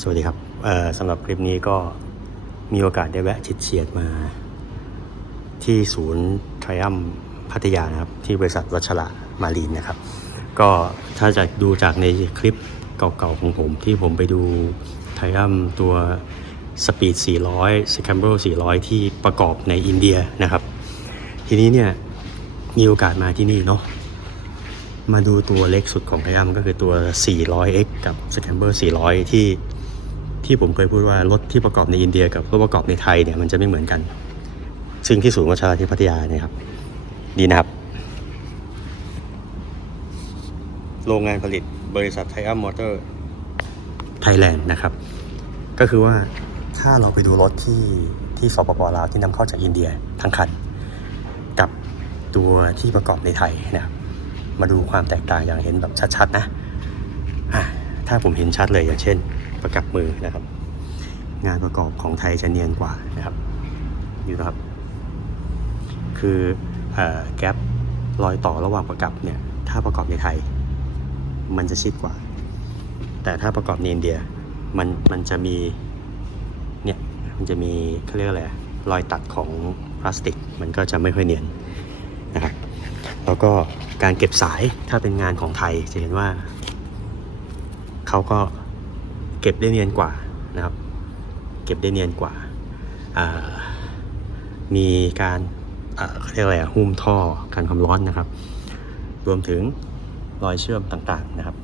สวัสดีครับสำหรับคลิปนี้ก็มีโอกาสได้แวะชิดเฉียดมา ที่ศูนย์ไทรอัมพัทยานะครับ ที่บริษัทวัชระมารีนนะครับ ก็ถ้าจะดูจากในคลิปเก่าๆของผมที่ผมไปดูไทรอัมตัวสปีด 400 s c a m b r o 400 ที่ประกอบในอินเดียนะครับ ทีนี้เนี่ยมีโอกาสมาที่นี่เนาะมาดูตัวเล็กสุดของไทอัมก็คือตัว 400X กับ s c a m b e r 400 ที่ ที่ผมเคยพูดว่ารถที่ประกอบในอินเดียกับรถประกอบในไทยเนี่ยมันจะไม่เหมือนกัน ซึ่งที่ศูนย์วัชระที่พัทยาเนี่ยครับดีนะครับ โรงงานผลิตบริษัทไทอัมมอเตอร์ไทยแลนด์นะครับ ก็คือว่าถ้าเราไปดูรถที่ที่สปปลาวที่นำเข้าจากอินเดียทั้งคัน กับตัวที่ประกอบในไทยนะครับมาดูความแตกต่างอย่างเห็นแบบชัดๆนะอะ ถ้าผมเห็นชัดเลยอย่างเช่น ประกับมือนะครับ งานประกอบของไทยจะเนียนกว่านะครับอยู่นะครับ คืออแกลบรอยต่อระหว่างประกับเนี่ยถ้าประกอบในไทย มันจะชิดกว่า แต่ถ้าประกอบในอินเดียมันมันจะมีเนี่ยมันจะมีเขาเรียกอะไรรอยตัดของพลาสติก มันก็จะไม่ค่อยเนียนนะครับแล้วก็การเก็บสายถ้าเป็นงานของไทยจะเห็นว่า เขาก็เก็บได้เนียนกว่านะครับ เก็บได้เนียนกว่า มีการเขาเรียกอะไรหุ้มท่อการความร้อนนะครับ รวมถึงรอยเชื่อมต่างๆนะครับ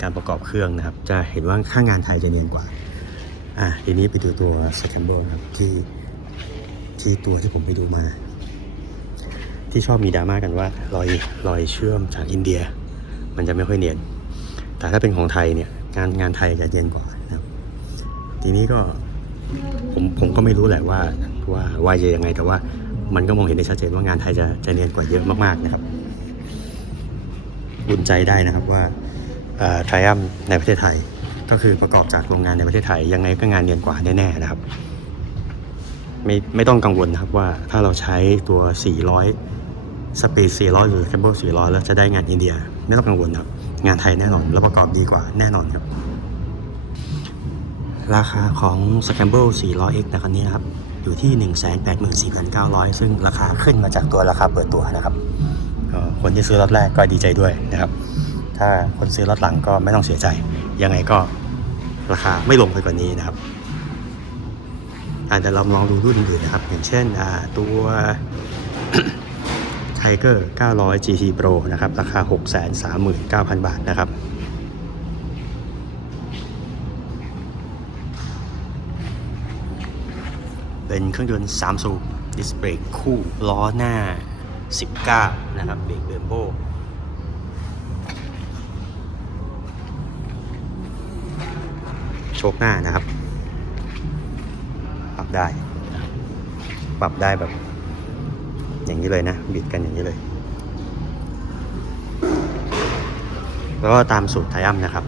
การประกอบเครื่องนะครับ จะเห็นว่าข้างงานไทยจะเนียนกว่า อะทีนี้ไปดูตัว s c a m b l e นะครับที่ที่ตัวที่ผมไปดูมา ที่ชอบมีดราม่ากันว่ารอยรอยเชื่อมจากอินเดีย มันจะไม่ค่อยเนียน แต่ถ้าเป็นของไทยเนี่ยงานงานไทยจะเนียนกว่านะครับ ทีนี้ก็ผมผมก็ไม่รู้แหละว่าว่าว่าจะยังไงแต่ว่ามันก็มองเห็นได้ชัดเจนว่างานไทยจะจะเนียนกว่าเยอะมากๆนะครับอุ่นใจได้นะครับว่าไทรอัมในประเทศไทยก็คือประกอบจากโรงงานในประเทศไทยยังไงก็งานเนียนกว่าแน่ๆนะครับ ไม่ไม่ต้องกังวลนะครับว่าถ้าเราใช้ตัว 400 สปีด400 หรือ c a m b l e 400 แล้วจะได้งานอินเดีย ไม่ต้องกังวลครับ งานไทยแน่นอนแล้วประกอบดีกว่าแน่นอนครับ ราคาของ s c a m b l e 400X ในคันนี้นะครับ อยู่ที่ 184,900 ซึ่งราคาขึ้นมาจากตัวราคาเปิดตัวนะครับคนที่ซื้อรถแรกก็ดีใจด้วยนะครับ ถ้าคนซื้อรถหลังก็ไม่ต้องเสียใจ ยังไงก็ราคาไม่ลงไปกว่านี้นะครับอาจจะเราลองดูรุ่นอื่นนะครับ อย่างเช่นตัว Tiger 900 GT Pro นะครับ ราคา 639,000 บาทนะครับเป็นเครื่องยนต์3สูบดิสเบรกคู่ล้อหน้า 19 นะครับเบรกเบมโบโชคหน้านะครับ ปรับได้ ปรับได้แบบ อย่างนี้เลยนะ บิดกันอย่างนี้เลย แล้วก็ตามสูตรไทอัมนะครับ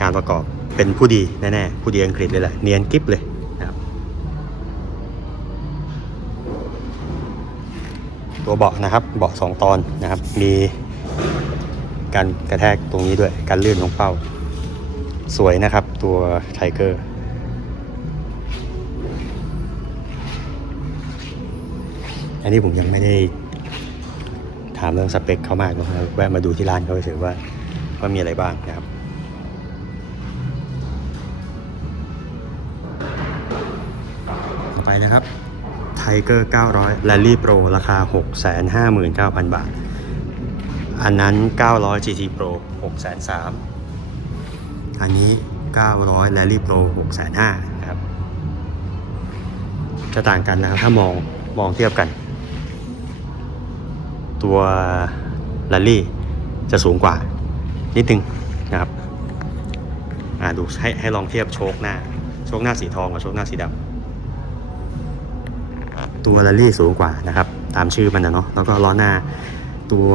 การประกอบเป็นผู้ดีแน่ๆ ผู้ดีอังกฤษเลยแหละ เนียนกิฟเลยนะครับ ตัวเบาะนะครับ เบาะสองตอนนะครับ มีการกระแทกตรงนี้ด้วย การลื่นลงเป้า สวยนะครับตัวไทเกอร์ อันนี้ผมยังไม่ได้ถามเรื่องสเปคเขามากนะครับแวะมาดูที่ร้านเขาเฉยว่าว่ามีอะไรบ้างนะครับต่อไปนะครับ Tiger 900 Rally Pro ราคา 659,000 บาท อันนั้น 900 GT Pro 603อันนี้ 900 Rally Pro 605นะครับ จะต่างกันนะครับ ถ้ามองมองเทียบกัน ตัว Rally จะสูงกว่า นิดนึงนะครับอ่าดูให้ให้ลองเทียบโชคหน้า โชคหน้าสีทองกับโชคหน้าสีดำตัว Rally สูงกว่านะครับ ตามชื่อมันนะเนาะแล้วก็ล้อหน้าตัว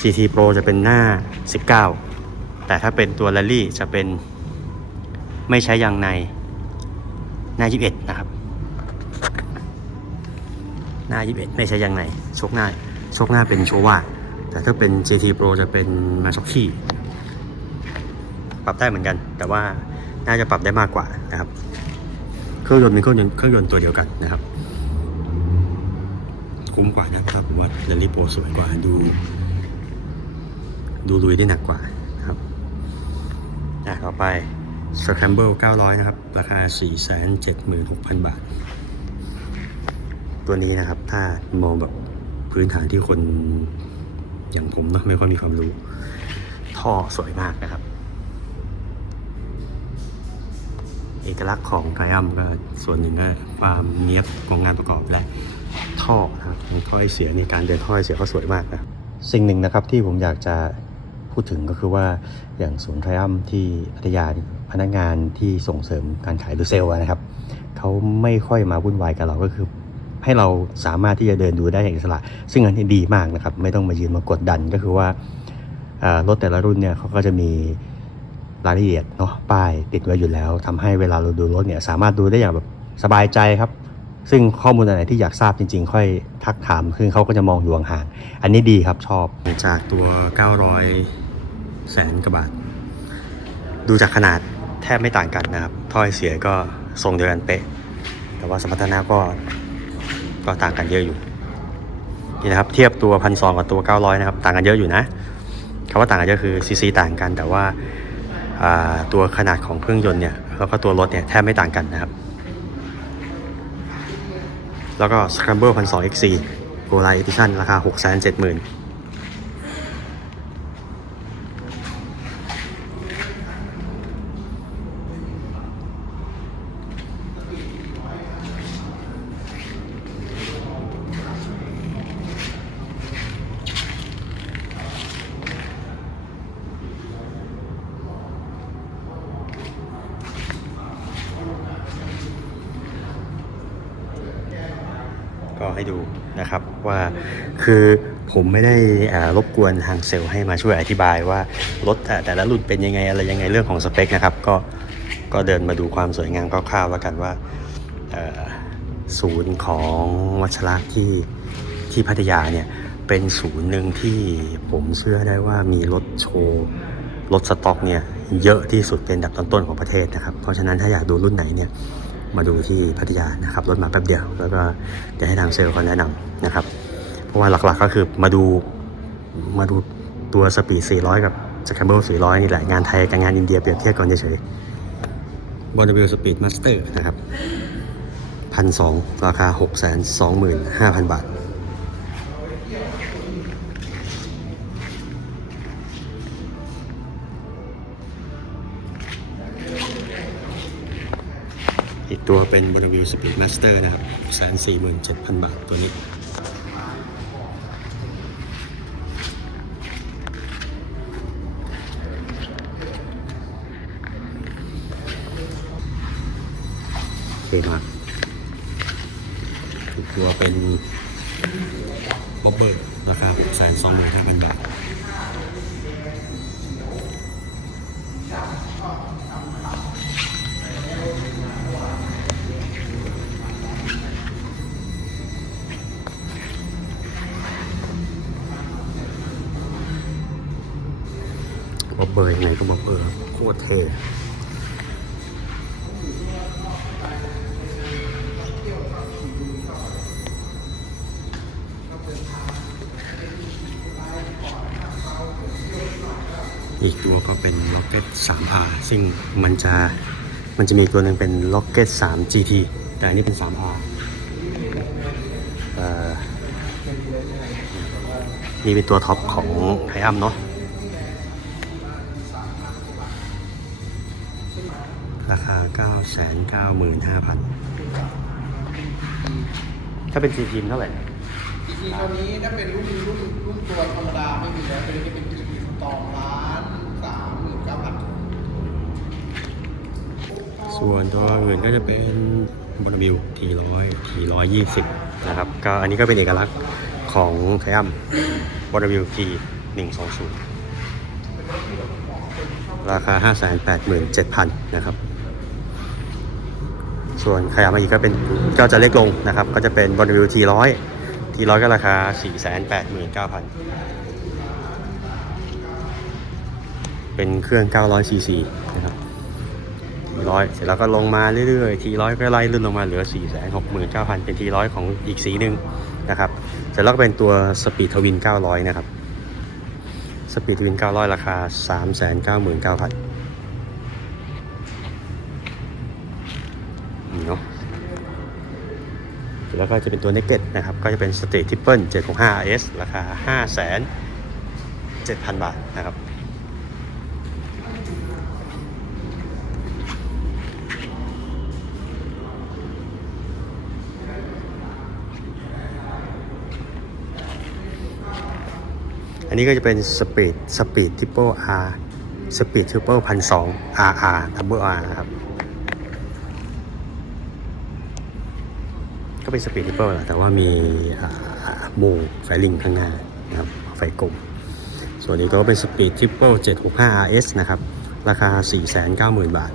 GT Pro จะเป็นหน้า 19 แต่ถ้าเป็นตัว Rally จะเป็นไม่ใช้ยางในหน้า 21 นะครับ หน้า 21 ไม่ใช่ยางใน ชคหน้าโชคหน้าเป็นโชว่า แต่ถ้าเป็น GT Pro จะเป็นมาช็อกคีปรับได้เหมือนกัน แต่ว่าน่าจะปรับได้มากกว่านะครับ เครื่องยนต์เป็นเครื่องยนต์เครื่องยนต์ตัวเดียวกันนะครับ คุ้มกว่านะครับผมว่าเรลลี่โปรสวยกว่าดู ดูลุยได้หนักกว่านะครับอะต่อไป s c r a m b l e 900 นะครับ ราคา 476,000 บาท ตัวนี้นะครับ ถ้ามองแบบ พื้นฐานที่คนอย่างผมเนาะไม่ค่อยมีความรู้ ท่อสวยมากนะครับ เอกลักษณ์ของไทอัมก็ส่วนหนึ่งก็ความเนี้ยบของงานประกอบและท่อนะครับท่อไอเสียในการเดินท่อไอเสียเขาสวยมากนะสิ่งหนึ่งนะครับที่ผมอยากจะพูดถึงก็คือว่าอย่างศูนย์ไทอัมที่พัทยาพนักงานที่ส่งเสริมการขายหรือเซลล์นะครับเขาไม่ค่อยมาวุ่นวายกับเราก็คือ ให้เราสามารถที่จะเดินดูได้อย่างอิสระ ซึ่งอันนี้ดีมากนะครับ ไม่ต้องมายืนมากดดันก็คือว่ารถแต่ละรุ่นเนี่ยเขาก็จะมีรายละเอียดเนาะป้ายติดไว้อยู่แล้วทำให้เวลาเราดูรถเนี่ยสามารถดูได้อย่างแบบสบายใจครับ ซึ่งข้อมูลอะไรที่อยากทราบจริง ๆ ค่อยทักถามคือเขาก็จะมองอยู่ห่างๆอันนี้ดีครับชอบจากตัว 900 แสนกว่าบาท ดูจากขนาดแทบไม่ต่างกันนะครับถ้อยเสียก็ทรงเดียวกันเป๊ะ แต่ว่าสมรรถนะก็ ก็ต่างกันเยอะอยู่นี่นะครับเทียบตัวพันสองกับตัว900นะครับต่างกันเยอะอยู่นะคำว่าต่างกันเยอะคือซีซีต่างกัน แต่ว่าาตัวขนาดของเครื่องยนต์เนี่ยแล้วก็ตัวรถเนี่ยแทบไม่ต่างกันนะครับ แล้วก็ Scramble 1 2 XC Go Line Edition ราคา 6 7 0 0 0 0 ก็ ให้ดูนะครับว่าคือผมไม่ได้อ่ารบกวนทางเซลล์ให้มาช่วยอธิบายว่ารถแต่และรุ่นเป็นยังไงอะไรยังไงเรื่องของสเปคนะครับก็ก็เดินมาดูความสวยงามคร่าวๆแล้วกันว่าศูนย์ของวัชระที่ที่พัทยาเนี่ยเป็นศูนย์หนึ่งที่ผมเชื่อได้ว่ามีรถโชว์รถสต็อกเนี่ยเยอะที่สุดเป็นอันดับต้นๆของประเทศนะครับ เพราะฉะนั้นถ้าอยากดูรุ่นไหนเนี่ย มาดูที่พัทยานะครับรถมาแป๊บเดียว แล้วก็จะให้ทางเซลล์เขาแนะนำนะครับ เพราะว่าหลักๆก็คือมาดูมาดูตัวสปีด 400 กับสแคมเบิล400 นี่แหละ งานไทยกับงานอินเดียเปรียบเทียบกันเฉยๆบอลวิวสปีดมาสเตอร์นะครับพันสองราคา 6 2 5 0 0 0 บาท ตัวเป็น b o n n e v i l l Speed Master นะครับ147,000บาทตัวนี้เท่มากอีกตัวเป็น b o b b e r ราคา625,000บาทบอบเบ อร์ยังไงก็บอบเบอโคตรเท่อีกตัวก็เป็น Rocket 3R ซึ่งมันจะมันจะมีตัวหนึ่งเป็น Rocket 3 GT แต่อันนี้เป็น 3R นี่เป็นตัวท็อปของไทอัมเนาะาคา995,000 ถ้าเป็นทีทีมเท่าไหร่ จริงๆตอนนี้ถ้าเป็นรุ่นรุ่นรุ่นตัวธรรมดาไม่มีแล้วเป็นจะเป็นกี่สตองล้านสามหมื่นเก้าพันส่วนตัวอื่นก็จะเป็นบอลบิวทีร้อยทีร้อยยี่สิบนะครับ ก็อันนี้ก็เป็นเอกลักษณ์ของไทอัมบอลบิวทีหนึ่งสองศูนย์ราคาห้าแสนแปดหมื่นเจ็ดพันนะครับ ส่วนขยับมาอีกก็เป็นก็จะเล็กลงนะครับ ก็จะเป็นบอลวิวทีร้อยทีร้อยก็ราคา 4 8 9 0 0 0 เป็นเครื่อง 900 ซีซีนะครับทีร้อยเสร็จแล้วก็ลงมาเรื่อยๆทีร้อยก็ไล่ลื่นลงมาเหลือ 4 6 9 0 0 0 เป็นทีร้อยของอีกสีหนึ่งนะครับเสร็จแล้วก็เป็นตัวสปีดทวิน 900 นะครับสปีดทวิน 900 ราคา 3 9 9 0 0 0 แล้วก็จะเป็นตัวเนกเก็ตนะครับ ก็จะเป็น State Triple 765 RS ราคา 5 7 0 0 0 บาทนะครับอันนี้ก็จะเป็นสปีดสปีดทิปเปิลอาร์สปีดทิปเปิลพันสองอาร์อาร์ดับเบิลอาร์นะครับ ก็เป็น Speed Triple แหละแต่ว่ามีอ่าโบไฟลิงข้างหน้านะครับไฟกลมส่วนนี้ก็เป็น Speed Triple 765 RS นะครับ ราคา 490,000 บาท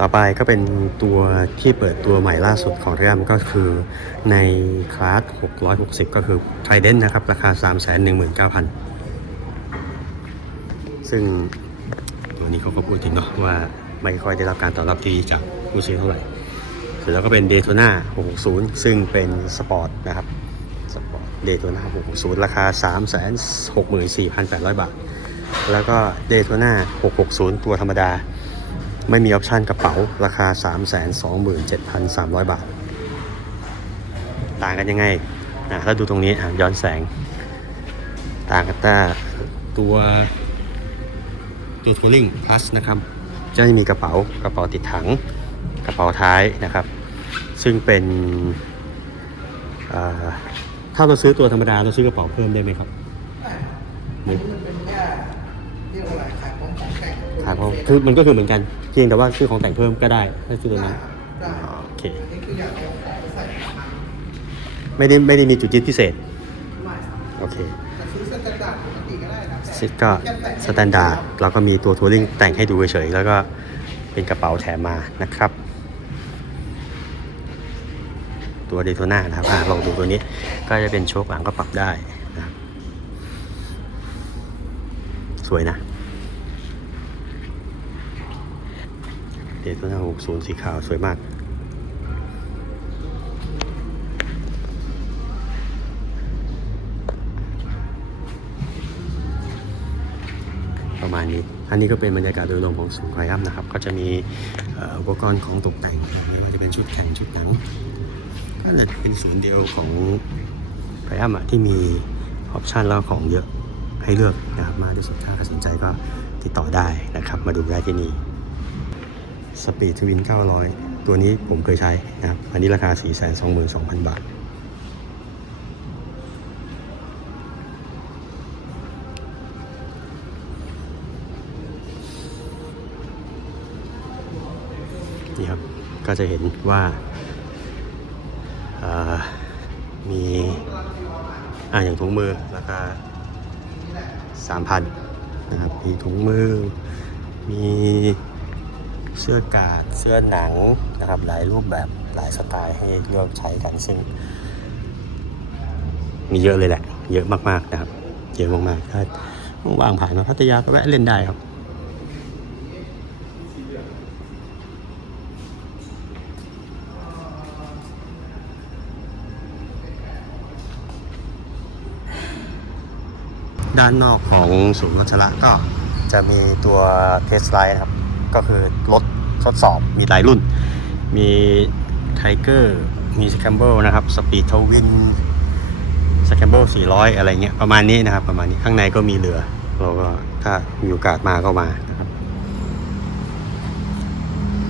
ต่อไปก็เป็นตัวที่เปิดตัวใหม่ล่าสุดของเรียมก็คือในคลาส 660 ก็คือ Trident นะครับ ราคา 319,000 ซึ่งตัวนี้เขาก็พูดถึงเนาะว่าไม่ค่อยได้รับการตอบรับที่ดีจากผู้ซื้อเท่าไหร่สร็จแล้วก็เป็น Daytona 660 ซึ่งเป็นสปอร์ตนะครับสปอร์ต Daytona 660 ราคา 364,800 บาท แล้วก็ Daytona 660 ตัวธรรมดา ไม่มีออปชันกระเป๋าราคา 327,300 บาท ต่างกันยังไงอะถ้าดูตรงนี้ย้อนแสง ต่างกันแต่ตัว ตัวทัวริงพลัสนะครับจะมีกระเป๋ากระเป๋าติดถังกระเป๋าท้ายนะครับ ซึ่งเป็นอ่าถ้าเราซื้อตัวธรรมดาเราซื้อกระเป๋าเพิ่มได้ไหมครับอันนี้มันเป็นแค่เรียกว่าอะไรขายของของแต่งครับเพราะคือมันก็คือเหมือนกันเพียงแต่ว่าซื้อของแต่งเพิ่มก็ได้ถ้าซื้อตัวได้นี้ครับได้โอเคอันนี้คืออยากเอาของไปใส่ในมันไม่ได้ไม่ได้มีจุดยึดพิเศษไม่ครับโอเค ซิก็สแตนดาร์ดเราก็มีตัวทัวริงแต่งให้ดูเฉยๆแล้วก็เป็นกระเป๋าแถมมานะครับ ตัวเดโ o นานะครับอลองดูตัวนี้ก็จะเป็นโชคหลังก็ปรับได้นะสวยนะเดโ o นา60สีขาวสวยมาก อันนี้ก็เป็นบรรยากาศโดยรวมของศูนย์ไคอัมนะครับ ก็จะมีอุปกรณ์ของตกแต่งไม่ว่าจะเป็นชุดแข่งชุดหนัง ก็เลยเป็นศูนย์เดียวของไคอัมอะที่มีออปชันแล้วของเยอะให้เลือกนะครับมาด้วยสุดถ้าสนใจก็ติดต่อได้นะครับ มาดูได้ที่นี่สปีดทวิน900 ตัวนี้ผมเคยใช้นะครับ อันนี้ราคา 422,000 บาท ก็จะเห็นว่าามีอ่าอย่างถุงมือราคาสามพันนะครับมีถุงมือ มีเสื้อกาดเสื้อหนังนะครับหลายรูปแบบหลายสไตล์ให้เลือกใช้กันซึ่ง มีเยอะเลยแหละ เยอะมากๆนะครับ เยอะมากๆถ้าว่างผ่านมาพัทยาก็แวะเล่นได้ครับ ด้านนอกของศูนย์วัชระก็จะมีตัวเทสไลท์นะครับ ก็คือรถทดสอบมีหลายรุ่น มีไทเกอร์มีสแคมเบิลนะครับสปีดทวินสแคมเบิล400 อะไรเงี้ยประมาณนี้นะครับ ประมาณนี้ข้างในก็มีเรือ เราก็ถ้ามีโอกาสมาก็มา